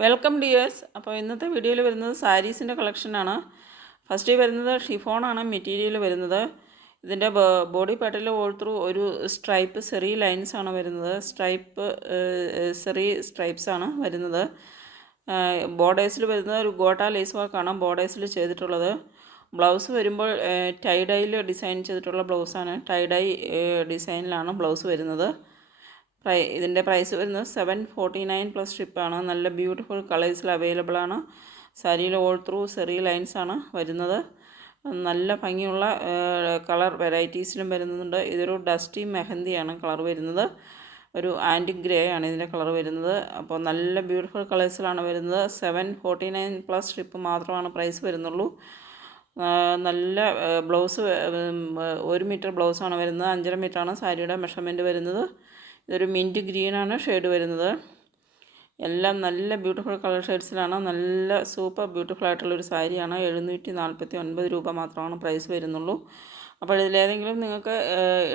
Welcome dears. അപ്പോൾ ഇന്നത്തെ വീഡിയോയിൽ വരുന്നത് സാരീസിൻ്റെ കളക്ഷനാണ്. ഫസ്റ്റ് വരുന്നത് ഷിഫോണാണ് മെറ്റീരിയൽ വരുന്നത്. ഇതിൻ്റെ ബോഡി പാർട്ടിൽ ഓൾ ത്രൂ ഒരു സ്ട്രൈപ്പ് സെറി ലൈൻസ് ആണ് വരുന്നത്. സെറി സ്ട്രൈപ്സ് ആണ് വരുന്നത്. ബോർഡേഴ്സിൽ വരുന്നത് ഒരു ഗോട്ട ലേസ് വർക്കാണ് ബോർഡേഴ്സിൽ ചെയ്തിട്ടുള്ളത്. ബ്ലൗസ് വരുമ്പോൾ ടൈഡൈയിൽ ഡിസൈൻ ചെയ്തിട്ടുള്ള ബ്ലൗസാണ്. ടൈഡൈ ഡിസൈനിലാണ് ബ്ലൗസ് വരുന്നത്. ഇതിൻ്റെ പ്രൈസ് വരുന്നത് 749 പ്ലസ് ഷിപ്പാണ്. നല്ല ബ്യൂട്ടിഫുൾ കളേഴ്സിൽ അവൈലബിൾ ആണ്. സാരിയിൽ ഓൾ ത്രൂ സെറി ലൈൻസ് ആണ് വരുന്നത്. നല്ല ഭംഗിയുള്ള കളർ വെറൈറ്റീസിലും വരുന്നുണ്ട്. ഇതൊരു ഡസ്റ്റി മെഹന്തിയാണ് കളർ വരുന്നത്. ഒരു ആൻറ്റിക് ഗ്രേ ആണ് ഇതിൻ്റെ കളർ വരുന്നത്. അപ്പോൾ നല്ല ബ്യൂട്ടിഫുൾ കളേഴ്സിലാണ് വരുന്നത്. 749 പ്ലസ് ഷിപ്പ് മാത്രമാണ് പ്രൈസ് വരുന്നുള്ളൂ. നല്ല ബ്ലൗസ് 1 മീറ്റർ ബ്ലൗസാണ് വരുന്നത്. 5.5 മീറ്ററാണ് സാരിയുടെ മെഷർമെൻറ്റ് വരുന്നത്. ഇതൊരു മിൻറ്റ് ഗ്രീനാണ് ഷെയ്ഡ് വരുന്നത്. എല്ലാം നല്ല ബ്യൂട്ടിഫുൾ കളർ ഷെയ്ഡ്സിലാണ്. നല്ല സൂപ്പർ ബ്യൂട്ടിഫുൾ ആയിട്ടുള്ളൊരു സാരിയാണ്. 749 രൂപ മാത്രമാണ് പ്രൈസ് വരുന്നുള്ളൂ. അപ്പോൾ ഇതിലേതെങ്കിലും നിങ്ങൾക്ക്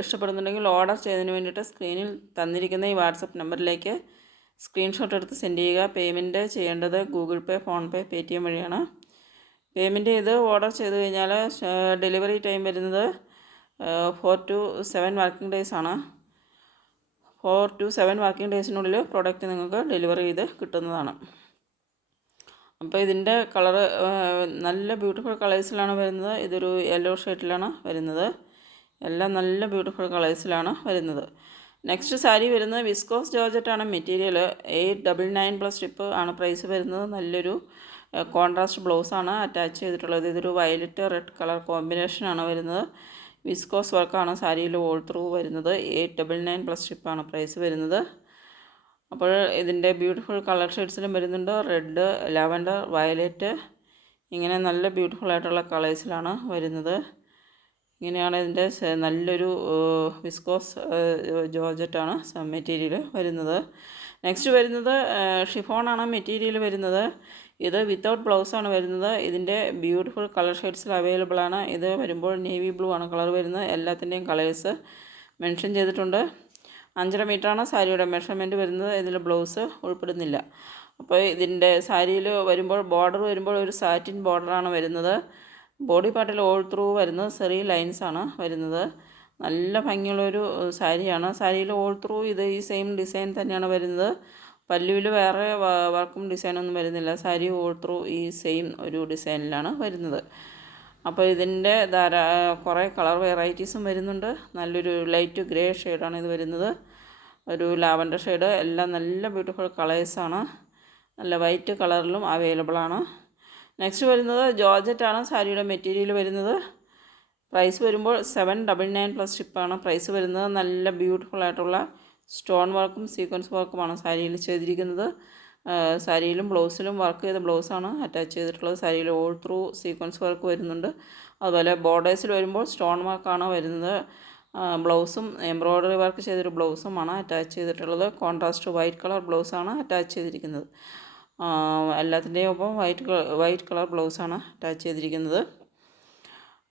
ഇഷ്ടപ്പെടുന്നുണ്ടെങ്കിൽ ഓർഡർ ചെയ്തതിന് വേണ്ടിയിട്ട് സ്ക്രീനിൽ തന്നിരിക്കുന്ന ഈ വാട്സപ്പ് നമ്പറിലേക്ക് സ്ക്രീൻഷോട്ട് എടുത്ത് സെൻഡ് ചെയ്യുക. പേയ്മെൻറ്റ് ചെയ്യേണ്ടത് ഗൂഗിൾ പേ, ഫോൺപേ, പേടിഎം വഴിയാണ്. പേയ്മെൻറ്റ് ചെയ്ത് ഓർഡർ ചെയ്ത് കഴിഞ്ഞാൽ ഡെലിവറി ടൈം വരുന്നത് 4 to 7 വർക്കിംഗ് ഡേയ്സ് ആണ്. 4 to 7 വർക്കിംഗ് ഡേയ്സിനുള്ളിൽ പ്രോഡക്റ്റ് നിങ്ങൾക്ക് ഡെലിവറി ചെയ്ത് കിട്ടുന്നതാണ്. അപ്പോൾ ഇതിൻ്റെ കളറ് നല്ല ബ്യൂട്ടിഫുൾ കളേഴ്സിലാണ് വരുന്നത്. ഇതൊരു യെല്ലോ ഷെയ്ഡിലാണ് വരുന്നത്. എല്ലാം നല്ല ബ്യൂട്ടിഫുൾ കളേഴ്സിലാണ് വരുന്നത്. നെക്സ്റ്റ് സാരി വരുന്നത് വിസ്കോസ് ജോർജറ്റാണ് മെറ്റീരിയൽ. 899 പ്ലസ് ഷിപ്പ് ആണ് പ്രൈസ് വരുന്നത്. നല്ലൊരു കോൺട്രാസ്റ്റ് ബ്ലൗസാണ് അറ്റാച്ച് ചെയ്തിട്ടുള്ളത്. ഇതൊരു വയലറ്റ് റെഡ് കളർ കോമ്പിനേഷനാണ് വരുന്നത്. വിസ്കോസ് വർക്കാണ് സാരിയിൽ ഓൾ ത്രൂ വരുന്നത്. 899 പ്ലസ് ഷിപ്പാണ് പ്രൈസ് വരുന്നത്. അപ്പോൾ ഇതിൻ്റെ ബ്യൂട്ടിഫുൾ കളർ ഷെയ്ഡ്സിലും വരുന്നുണ്ട്. റെഡ്, ലാവൻഡർ, വയലറ്റ്, ഇങ്ങനെ നല്ല ബ്യൂട്ടിഫുൾ ആയിട്ടുള്ള കളേഴ്സിലാണ് വരുന്നത്. ഇങ്ങനെയാണ് ഇതിൻ്റെ നല്ലൊരു വിസ്കോസ് ജോർജറ്റാണ് മെറ്റീരിയൽ വരുന്നത്. നെക്സ്റ്റ് വരുന്നത് ഷിഫോണാണ് മെറ്റീരിയൽ വരുന്നത്. ഇത് വിത്തൗട്ട് ബ്ലൗസാണ് വരുന്നത്. ഇതിൻ്റെ ബ്യൂട്ടിഫുൾ കളർ ഷെയ്ഡ്സിൽ അവൈലബിൾ ആണ്. ഇത് വരുമ്പോൾ നേവി ബ്ലൂ ആണ് കളർ വരുന്നത്. എല്ലാത്തിൻ്റെയും കളേഴ്സ് മെൻഷൻ ചെയ്തിട്ടുണ്ട്. 5.5 മീറ്ററാണ് സാരിയുടെ മെഷർമെൻറ്റ് വരുന്നത്. ഇതിൽ ബ്ലൗസ് ഉൾപ്പെടുന്നില്ല. അപ്പോൾ ഇതിൻ്റെ സാരിയിൽ വരുമ്പോൾ ബോർഡർ വരുമ്പോൾ ഒരു സാറ്റിൻ ബോർഡറാണ് വരുന്നത്. ബോഡി പാർട്ടിൽ ഓൾ ത്രൂ വരുന്നത് സെറി ലൈൻസ് ആണ് വരുന്നത്. നല്ല ഭംഗിയുള്ളൊരു സാരിയാണ്. സാരിയിൽ ഓൾ ത്രൂ ഇത് ഈ സെയിം ഡിസൈൻ തന്നെയാണ് വരുന്നത്. പല്ലുവിൽ വേറെ വർക്കും ഡിസൈനൊന്നും വരുന്നില്ല. സാരി ഓൾ ത്രൂ ഈ സെയിം ഒരു ഡിസൈനിലാണ് വരുന്നത്. അപ്പോൾ ഇതിൻ്റെ കുറേ കളർ വെറൈറ്റീസും വരുന്നുണ്ട്. നല്ലൊരു ലൈറ്റ് ഗ്രേ ഷെയ്ഡാണ് ഇത് വരുന്നത്. ഒരു ലാവൻഡർ ഷെയ്ഡ്. എല്ലാം നല്ല ബ്യൂട്ടിഫുൾ കളേഴ്സാണ്. നല്ല വൈറ്റ് കളറിലും അവൈലബിൾ ആണ്. നെക്സ്റ്റ് വരുന്നത് ജോർജറ്റാണ് സാരിയുടെ മെറ്റീരിയൽ വരുന്നത്. പ്രൈസ് വരുമ്പോൾ 799 പ്ലസ് ഷിപ്പാണ് പ്രൈസ് വരുന്നത്. നല്ല ബ്യൂട്ടിഫുൾ ആയിട്ടുള്ള സ്റ്റോൺ വർക്കും സീക്വൻസ് വർക്കുമാണ് സാരിയിൽ ചെയ്തിരിക്കുന്നത്. സാരിയിലും ബ്ലൗസിലും വർക്ക് ചെയ്ത ബ്ലൗസാണ് അറ്റാച്ച് ചെയ്തിട്ടുള്ളത്. സാരിയിൽ ഓൾ ത്രൂ സീക്വൻസ് വർക്ക് വരുന്നുണ്ട്. അതുപോലെ ബോർഡേഴ്സിൽ വരുമ്പോൾ സ്റ്റോൺ വർക്കാണ് വരുന്നത്. ബ്ലൗസും എംബ്രോയ്ഡറി വർക്ക് ചെയ്തൊരു ബ്ലൗസുമാണ് അറ്റാച്ച് ചെയ്തിട്ടുള്ളത്. കോൺട്രാസ്റ്റ് വൈറ്റ് കളർ ബ്ലൗസാണ് അറ്റാച്ച് ചെയ്തിരിക്കുന്നത്. എല്ലാത്തിൻ്റെയും ഒപ്പം വൈറ്റ് കളർ ബ്ലൗസാണ് അറ്റാച്ച് ചെയ്തിരിക്കുന്നത്.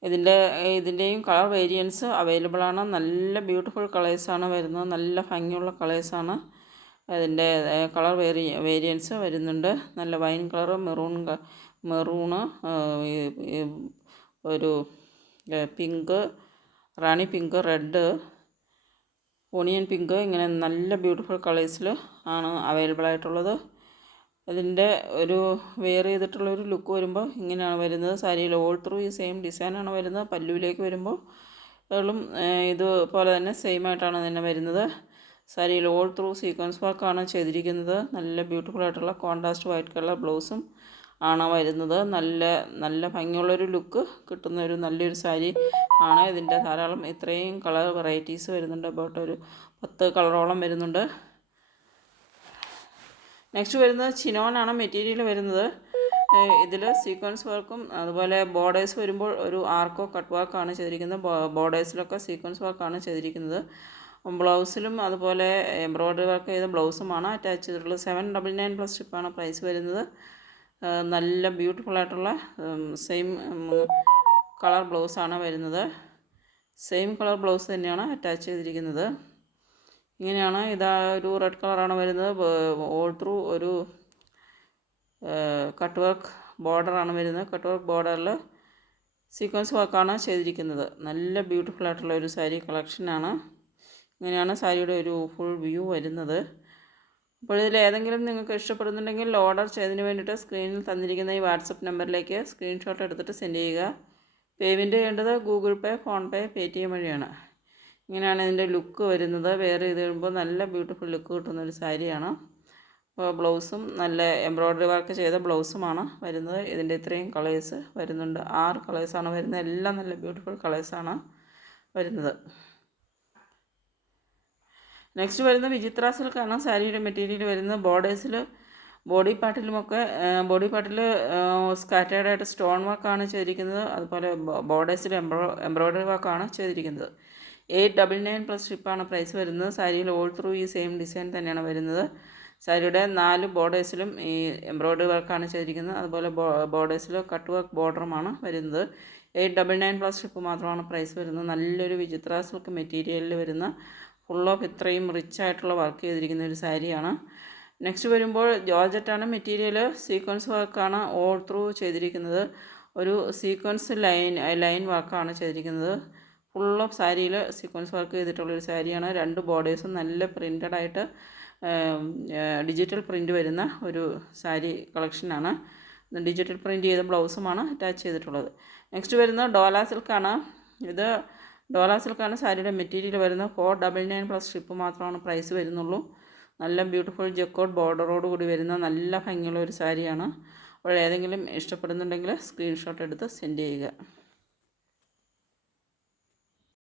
ഇതിൻ്റെയും കളർ വേരിയൻസ് അവൈലബിൾ ആണ്. നല്ല ബ്യൂട്ടിഫുൾ കളേഴ്സാണ് വരുന്നത്. നല്ല ഭംഗിയുള്ള കളേഴ്സാണ്. അതിൻ്റെ കളർ വേരിയൻസ് വരുന്നുണ്ട്. നല്ല വൈൻ കളർ, മെറൂണ്, ഒരു പിങ്ക്, റാണി പിങ്ക്, റെഡ്, ഓണിയൻ പിങ്ക്, ഇങ്ങനെ നല്ല ബ്യൂട്ടിഫുൾ കളേഴ്സിൽ ആണ് അവൈലബിൾ ആയിട്ടുള്ളത്. അതിൻ്റെ ഒരു വെയർ ചെയ്തിട്ടുള്ളൊരു ലുക്ക് വരുമ്പോൾ ഇങ്ങനെയാണ് വരുന്നത്. സാരിയിൽ ഓൾ ത്രൂ ഈ സെയിം ഡിസൈനാണ് വരുന്നത്. പല്ലുവിലേക്ക് വരുമ്പോൾ ഇതുപോലെ തന്നെ സെയിം ആയിട്ടാണ് തന്നെ വരുന്നത്. സാരിയിൽ ഓൾ ത്രൂ സീക്വൻസ് വർക്കാണ് ചെയ്തിരിക്കുന്നത്. നല്ല ബ്യൂട്ടിഫുൾ ആയിട്ടുള്ള കോൺട്രാസ്റ്റ് വൈറ്റ് കളർ ബ്ലൗസും ആണ് വരുന്നത്. നല്ല ഭംഗിയുള്ളൊരു ലുക്ക് കിട്ടുന്ന ഒരു നല്ലൊരു സാരി ആണ്. ഇതിൻ്റെ ധാരാളം ഇത്രയും കളർ വെറൈറ്റീസ് വരുന്നുണ്ട്. അബൌട്ട് ഒരു 10 കളറോളം വരുന്നുണ്ട്. നെക്സ്റ്റ് വരുന്നത് ചിനോനാണ് മെറ്റീരിയൽ വരുന്നത്. ഇതിൽ സീക്വൻസ് വർക്കും അതുപോലെ ബോർഡേഴ്സ് വരുമ്പോൾ ഒരു ആർക്കോ കട്ട് വർക്കാണ് ചെയ്തിരിക്കുന്നത്. ബോർഡേഴ്സിലൊക്കെ സീക്വൻസ് വർക്കാണ് ചെയ്തിരിക്കുന്നത്. ബ്ലൗസിലും അതുപോലെ എംബ്രോയ്ഡറി വർക്ക് ചെയ്ത ബ്ലൗസുമാണ് അറ്റാച്ച് ചെയ്തിട്ടുള്ളത്. 799 പ്ലസ് ഷിപ്പാണ് പ്രൈസ് വരുന്നത്. നല്ല ബ്യൂട്ടിഫുൾ ആയിട്ടുള്ള സെയിം കളർ ബ്ലൗസാണ് വരുന്നത്. സെയിം കളർ ബ്ലൗസ് തന്നെയാണ് അറ്റാച്ച് ചെയ്തിരിക്കുന്നത്. ഇങ്ങനെയാണ്. ഒരു റെഡ് കളറാണ് വരുന്നത്. ഓൾ ത്രൂ ഒരു കട്ട് വർക്ക് ബോർഡറാണ് വരുന്നത്. കട്ട് വർക്ക് ബോർഡറിൽ സീക്വൻസ് വർക്കാണ് ചെയ്തിരിക്കുന്നത്. നല്ല ബ്യൂട്ടിഫുൾ ആയിട്ടുള്ള ഒരു സാരി കളക്ഷനാണ്. ഇങ്ങനെയാണ് സാരിയുടെ ഒരു ഫുൾ വ്യൂ വരുന്നത്. അപ്പോൾ ഇതിൽ ഏതെങ്കിലും നിങ്ങൾക്ക് ഇഷ്ടപ്പെടുന്നുണ്ടെങ്കിൽ ഓർഡർ ചെയ്തതിന് വേണ്ടിയിട്ട് സ്ക്രീനിൽ തന്നിരിക്കുന്ന ഈ വാട്സപ്പ് നമ്പറിലേക്ക് സ്ക്രീൻഷോട്ട് എടുത്തിട്ട് സെൻഡ് ചെയ്യുക. പേയ്മെൻറ്റ് ചെയ്യേണ്ടത് ഗൂഗിൾ പേ, ഫോൺപേ, പേടിഎം വഴിയാണ്. ഇങ്ങനെയാണ് ഇതിൻ്റെ ലുക്ക് വരുന്നത്. വെയർ ചെയ്ത് കഴിയുമ്പോൾ നല്ല ബ്യൂട്ടിഫുൾ ലുക്ക് കിട്ടുന്നൊരു സാരിയാണ്. അപ്പോൾ ബ്ലൗസും നല്ല എംബ്രോയ്ഡറി വർക്ക് ചെയ്ത ബ്ലൗസുമാണ് വരുന്നത്. ഇതിൻ്റെ ഇത്രയും കളേഴ്സ് വരുന്നുണ്ട്. 6 കളേഴ്സാണ് വരുന്നത്. എല്ലാം നല്ല ബ്യൂട്ടിഫുൾ കളേഴ്സാണ് വരുന്നത്. നെക്സ്റ്റ് വരുന്നത് വിചിത്ര സിൽക്കാണ്. സാരിയുടെ മെറ്റീരിയൽ വരുന്നത് ബോഡി പാർട്ടിൽ സ്കാറ്റേർഡ് ആയിട്ട് സ്റ്റോൺ വർക്കാണ് ചെയ്തിരിക്കുന്നത്. അതുപോലെ ബോർഡേഴ്സിൽ എംബ്രോയ്ഡറി വർക്കാണ് ചെയ്തിരിക്കുന്നത്. 899 പ്ലസ് ഷിപ്പാണ് പ്രൈസ് വരുന്നത്. സാരിയിൽ ഓൾ ത്രൂ ഈ സെയിം ഡിസൈൻ തന്നെയാണ് വരുന്നത്. സാരിയുടെ 4 ബോർഡേഴ്സിലും ഈ എംബ്രോയ്ഡറി വർക്കാണ് ചെയ്തിരിക്കുന്നത്. അതുപോലെ ബോർഡേഴ്സിൽ കട്ട് വർക്ക് ബോർഡറുമാണ് വരുന്നത്. 899 പ്ലസ് ഷിപ്പ് മാത്രമാണ് പ്രൈസ് വരുന്നത്. നല്ലൊരു വിചിത്ര സിൽക്ക് മെറ്റീരിയലിൽ വരുന്ന ഫുൾ ഓഫ് ഇത്രയും റിച്ച് ആയിട്ടുള്ള വർക്ക് ചെയ്തിരിക്കുന്ന ഒരു സാരിയാണ്. നെക്സ്റ്റ് വരുമ്പോൾ ജോർജറ്റാണ് മെറ്റീരിയൽ. സീക്വൻസ് വർക്കാണ് ഓൾ ത്രൂ ചെയ്തിരിക്കുന്നത്. ഒരു സീക്വൻസ് ലൈൻ വർക്കാണ് ചെയ്തിരിക്കുന്നത്. ഫുൾ ഓഫ് സാരിയിൽ സീക്വൻസ് വർക്ക് ചെയ്തിട്ടുള്ളൊരു സാരിയാണ്. 2 ബോർഡേഴ്സും നല്ല പ്രിൻ്റഡ് ആയിട്ട് ഡിജിറ്റൽ പ്രിൻ്റ് വരുന്ന ഒരു സാരി കളക്ഷനാണ്. ഡിജിറ്റൽ പ്രിൻ്റ് ചെയ്ത ബ്ലൗസുമാണ് അറ്റാച്ച് ചെയ്തിട്ടുള്ളത്. നെക്സ്റ്റ് വരുന്നത് ഡോല സിൽക്കാണ്. ഇത് ഡോല സിൽക്കാണ് സാരിയുടെ മെറ്റീരിയൽ വരുന്നത്. 499 പ്ലസ് ഷിപ്പ് മാത്രമാണ് പ്രൈസ് വരുന്നുള്ളൂ. നല്ല ബ്യൂട്ടിഫുൾ ജക്കോട്ട് ബോർഡറോട് കൂടി വരുന്ന നല്ല ഭംഗിയുള്ള ഒരു സാരിയാണ്. അപ്പോൾ ഏതെങ്കിലും ഇഷ്ടപ്പെടുന്നുണ്ടെങ്കിൽ സ്ക്രീൻഷോട്ട് എടുത്ത് സെൻഡ് ചെയ്യുക.